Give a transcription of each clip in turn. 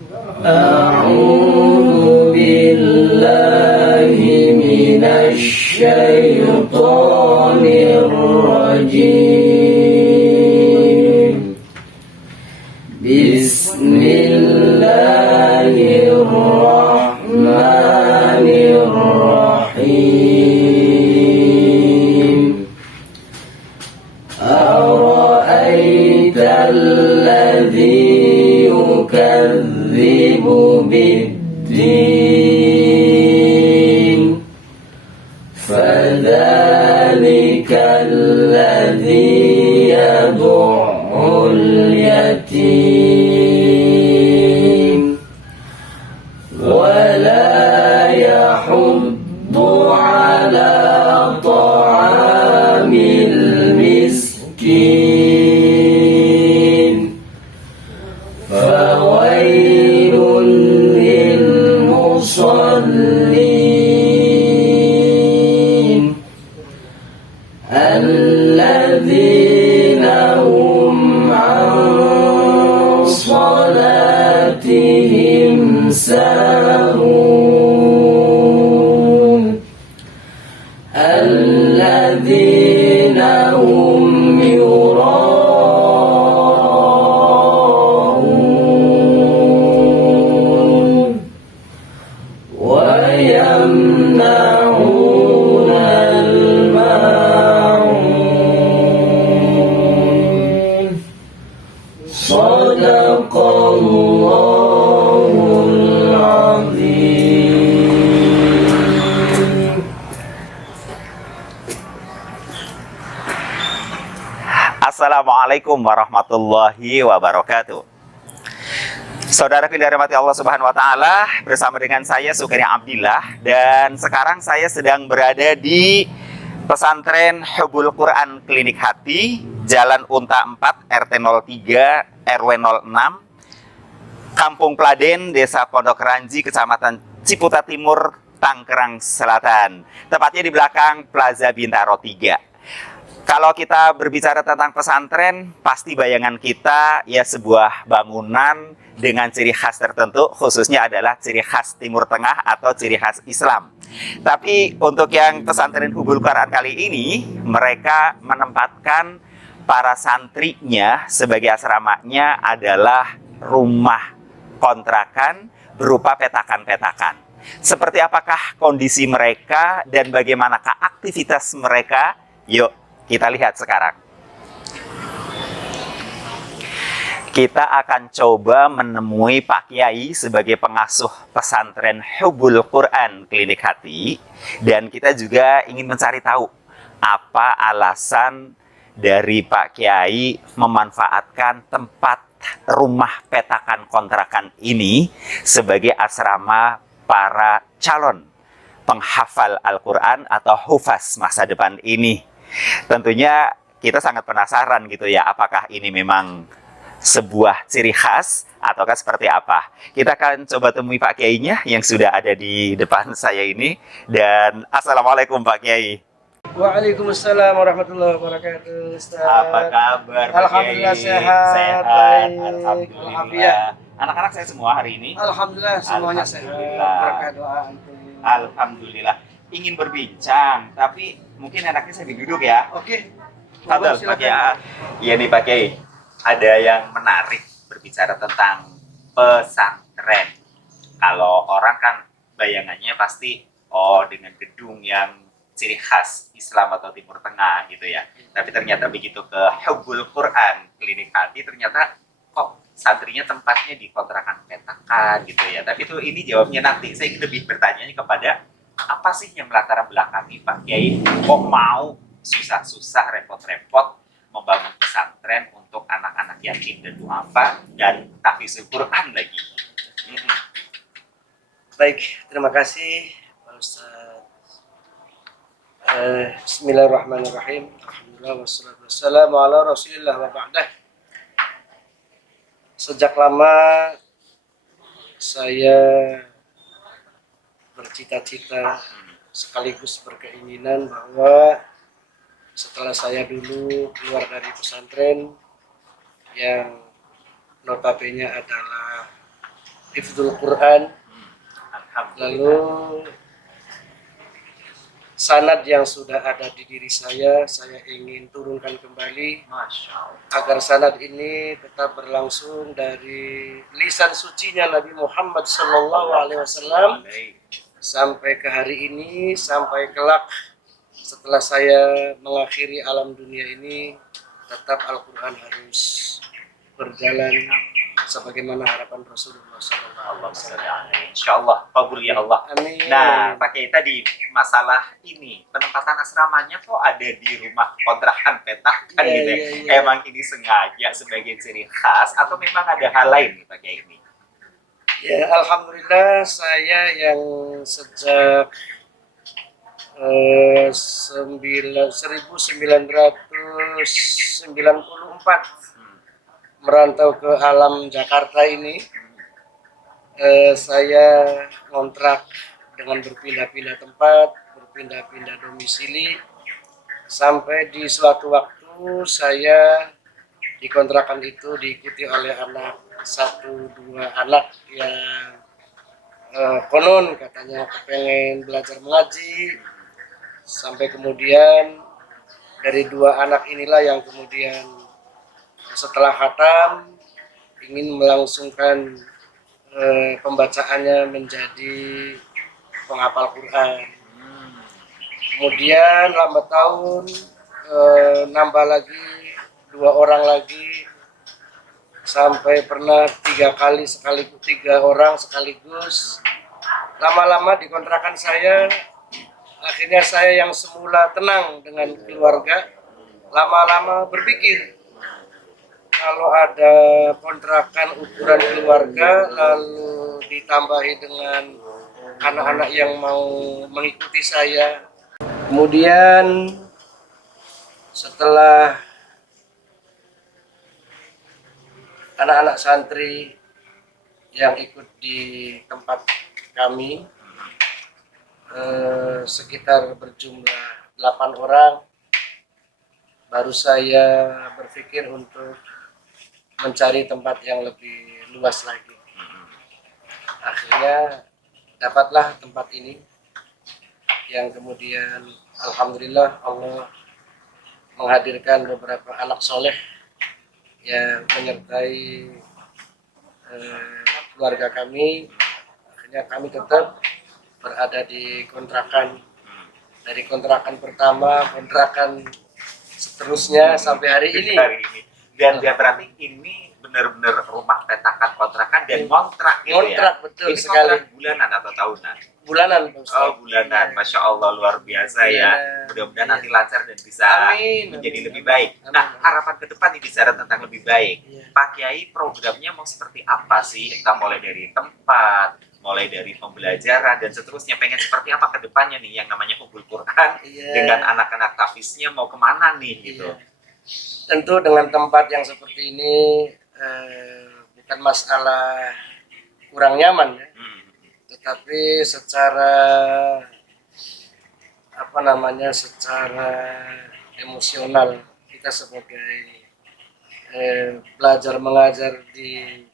أعوذ بالله من الشيطان الرجيم بسم الله الرحمن الرحيم أرأيت الذي يكذب بالدين فذلك الذي يدع اليتيم ولا يحض على طعام المسكين فويل للمصلين الذين هم عن صلاتهم ساهون الذين هم يراءون ويمنعون الماعون صدق الله العظيم. Assalamualaikum warahmatullahi wabarakatuh. Saudara yang dirahmati Allah Subhanahu wa taala, bersama dengan saya Sukari Abdillah, dan sekarang saya sedang berada di Pesantren Hubbul Quran Klinik Hati, Jalan Unta 4, RT 03, RW 06, Kampung Kladen, Desa Pondok Ranji, Kecamatan Ciputa Timur, Tangerang Selatan. Tepatnya di belakang Plaza Bintaro 3. Kalau kita berbicara tentang pesantren, pasti bayangan kita ya sebuah bangunan dengan ciri khas tertentu, khususnya adalah ciri khas Timur Tengah atau ciri khas Islam. Tapi untuk yang pesantren Hubbul Quran kali ini, mereka menempatkan para santrinya sebagai asramanya adalah rumah kontrakan berupa petakan-petakan. Seperti apakah kondisi mereka dan bagaimanakah aktivitas mereka? Yuk, kita lihat sekarang. Kita akan coba menemui Pak Kiai sebagai pengasuh pesantren Hubbul Quran Klinik Hati. Dan kita juga ingin mencari tahu apa alasan dari Pak Kiai memanfaatkan tempat rumah petakan kontrakan ini sebagai asrama para calon penghafal Al-Quran atau hufaz masa depan ini. Tentunya kita sangat penasaran gitu ya, apakah ini memang sebuah ciri khas ataukah seperti apa. Kita akan coba temui Pak Kiainya yang sudah ada di depan saya ini. Dan Assalamualaikum Pak Kiai. Waalaikumsalam warahmatullahi wabarakatuh. Ustaz. Apa kabar Pak Alhamdulillah Kiai? sehat. Sehat, Baik. alhamdulillah. Alhamdulillah. Anak-anak saya semua hari ini Alhamdulillah semuanya sehat. Alhamdulillah. Berkah doa antum. Alhamdulillah. Ingin berbincang, tapi mungkin enaknya saya duduk ya. Oke. Fadal, Pak Kiai. Iya nih Pak Kiai. Ada yang menarik berbicara tentang pesantren. Kalau orang kan bayangannya pasti dengan gedung yang ciri khas Islam atau Timur Tengah gitu ya. Tapi ternyata begitu ke Hubbul Quran Klinik Hati, ternyata kok santrinya tempatnya di kontrakan petakan gitu ya. Tapi itu ini jawabnya nanti. Saya ingin lebih bertanya kepada apa sih yang melatar belakangi Pak Kiai kok mau susah-susah repot-repot membangun pesantren untuk anak-anak yatim dan duafa dan tahfizul Quran lagi. Baik, terima kasih Pak Ustaz. Bismillahirrahmanirrahim. Alhamdulillah wassalatu wassalamu ala Rasulillah wa ba'dah. Sejak lama saya bercita-cita sekaligus berkeinginan bahwa setelah saya dulu keluar dari pesantren yang notabene adalah hifdzul Quran. Lalu sanad yang sudah ada di diri saya ingin turunkan kembali Masya Allah. agar sanad ini tetap berlangsung dari lisan sucinya Nabi Muhammad Sallallahu Alaihi Wasallam sampai ke hari ini, sampai kelak setelah saya mengakhiri alam dunia ini, tetap Al-Quran harus berjalan sebagaimana harapan Rasulullah SAW. Insya Allah, kabul ya Allah. Amin. Nah, pakai tadi masalah ini penempatan asramanya kok ada di rumah kontrakan petakan Iya, gitu ya. iya, iya. Emang ini sengaja sebagai ciri khas atau memang ada hal lain nih pakai ini? Ya, alhamdulillah saya yang sejak 1994 merantau ke alam Jakarta ini, saya ngontrak dengan berpindah-pindah tempat, berpindah-pindah domisili, sampai di suatu waktu saya di kontrakan itu diikuti oleh anak, 1-2 anak yang konon katanya kepengen belajar mengaji, sampai kemudian dari 2 anak inilah yang kemudian setelah khatam ingin melangsungkan pembacaannya menjadi penghafal Quran. Kemudian lambat tahun nambah lagi 2 orang lagi, sampai pernah 3 kali sekaligus, 3 orang sekaligus. Lama-lama di kontrakan saya, akhirnya saya yang semula tenang dengan keluarga, lama-lama berpikir kalau ada kontrakan ukuran keluarga lalu ditambahi dengan anak-anak yang mau mengikuti saya. Kemudian setelah anak-anak santri yang ikut di tempat kami sekitar berjumlah 8 orang, baru saya berpikir untuk mencari tempat yang lebih luas lagi. Akhirnya dapatlah tempat ini, yang kemudian alhamdulillah Allah menghadirkan beberapa anak soleh yang menyertai keluarga kami. Akhirnya kami tetap berada di kontrakan, dari kontrakan pertama, kontrakan seterusnya sampai hari ini. Dan berarti ini benar-benar rumah petakan kontrakan dan kontrak gitu Ngontrak, ya? betul Ini sekali. kontrak bulanan atau tahunan? Bulanan, Pak Ustaz. Oh, bulanan. Masya Allah, luar biasa Iya. ya. Mudah-mudahan Iya. nanti lancar dan bisa Amin, menjadi amin, lebih amin. baik. Amin. Nah, harapan ke depan nih bicara tentang lebih baik. Iya. Pak Kiai, programnya mau seperti apa sih? Kita mulai dari tempat, mulai dari pembelajaran, dan seterusnya. Pengen seperti apa ke depannya nih yang namanya Hubul Quran Iya. dengan anak-anak tafiznya mau kemana nih gitu? Iya. Tentu dengan tempat yang seperti ini bukan masalah kurang nyaman ya, tetapi secara secara emosional kita sebagai belajar mengajar di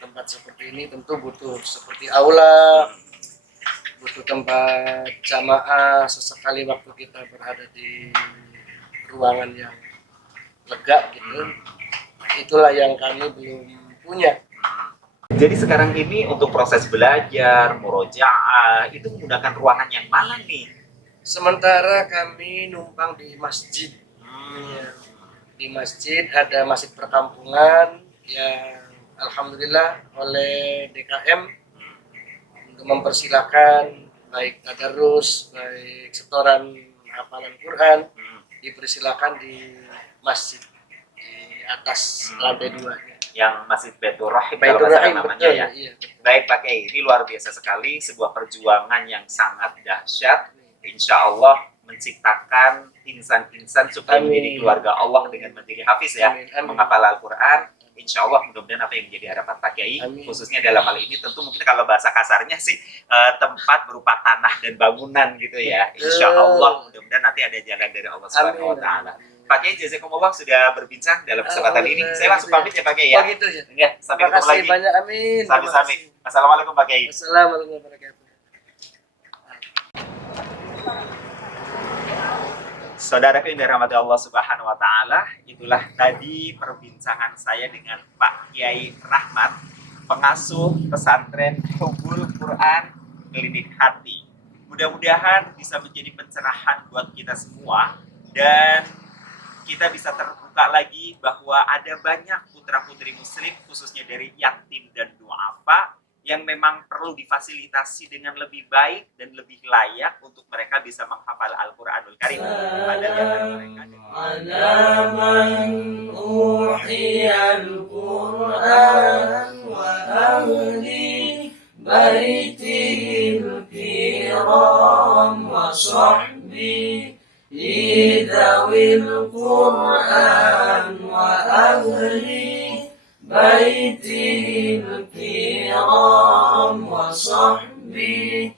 tempat seperti ini tentu butuh seperti aula, butuh tempat jamaah, sesekali waktu kita berada di ruangan yang lega gitu. Itulah yang kami belum punya. Jadi sekarang ini untuk proses belajar, murojaah, itu menggunakan ruangan yang mana nih? Sementara kami numpang di masjid. Ya. Di masjid ada masjid perkampungan yang alhamdulillah oleh DKM untuk mempersilahkan baik tadarus, baik setoran hafalan Quran, dipersilakan di masjid di atas lantai 2-nya. Yang Masjid Baitur Rahim Baitur kalau nggak salah Rahim, namanya betul, ya. iya, betul. Baik Pak Kiai, ini luar biasa sekali, sebuah perjuangan yang sangat dahsyat. Insya Allah menciptakan insan-insan supaya Amin. menjadi keluarga Allah dengan menjadi hafiz ya, Amin, amin. menghafal Al-Quran. Insya Allah mudah-mudahan apa yang menjadi harapan Pak Kiai, Amin. khususnya dalam hal ini tentu mungkin kalau bahasa kasarnya sih tempat berupa tanah dan bangunan gitu ya. Insya Allah mudah-mudahan nanti ada jalan dari Allah Subhanahu Wa Taala. Pak Kiai jazakumullah sudah berbincang dalam kesempatan ini. Saya langsung pamit ya Pak Kiai ya. Oh gitu ya. Ya, sampai Terima ketemu kasih lagi. banyak, amin. Sami-sami. Assalamualaikum Pak Kiai. Assalamualaikum warahmatullahi wabarakatuh. Saudara yang dirahmati Allah Subhanahu wa taala, itulah tadi perbincangan saya dengan Pak Kiai Rahmat, pengasuh pesantren Hubul Quran Klinik Hati. Mudah-mudahan bisa menjadi pencerahan buat kita semua dan kita bisa terbuka lagi bahwa ada banyak putra-putri muslim khususnya dari yatim dan duafa yang memang perlu difasilitasi dengan lebih baik dan lebih layak untuk mereka bisa menghafal Al-Quranul Karim pada zaman mereka. على من أوحي القرآن وأهل بيته الكرام وصحبه ذوي القرآن وأهل بيته الكرام وصحبه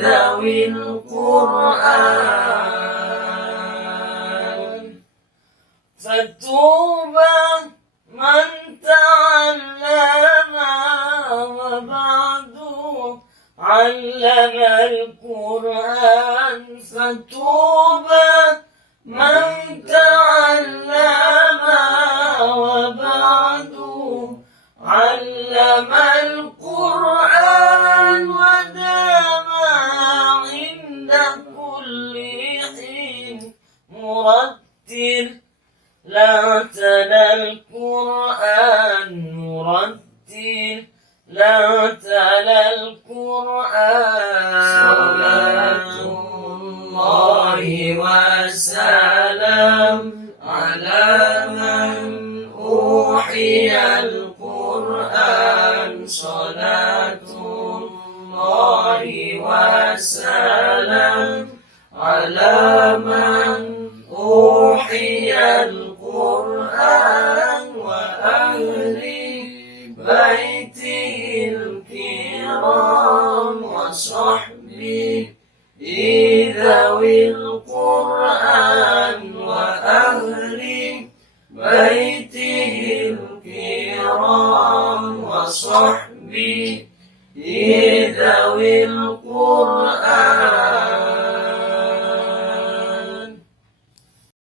ذوي القرآن فطوبى من تعلم وبعد علم القرآن فطوبى من تعلم وبعد علم القرآن ودام عند كل حين مرتل لا تلا القرآن مرتل لا تلا القرآن صلاة الله وسلام على من أوحي القرآن صلاة الله وسلام على من أوحي القرآن وأهل بيته الكرام وصحبه ذوي القرآن وأهل بيته الكرام وصحبه ذوي القرآن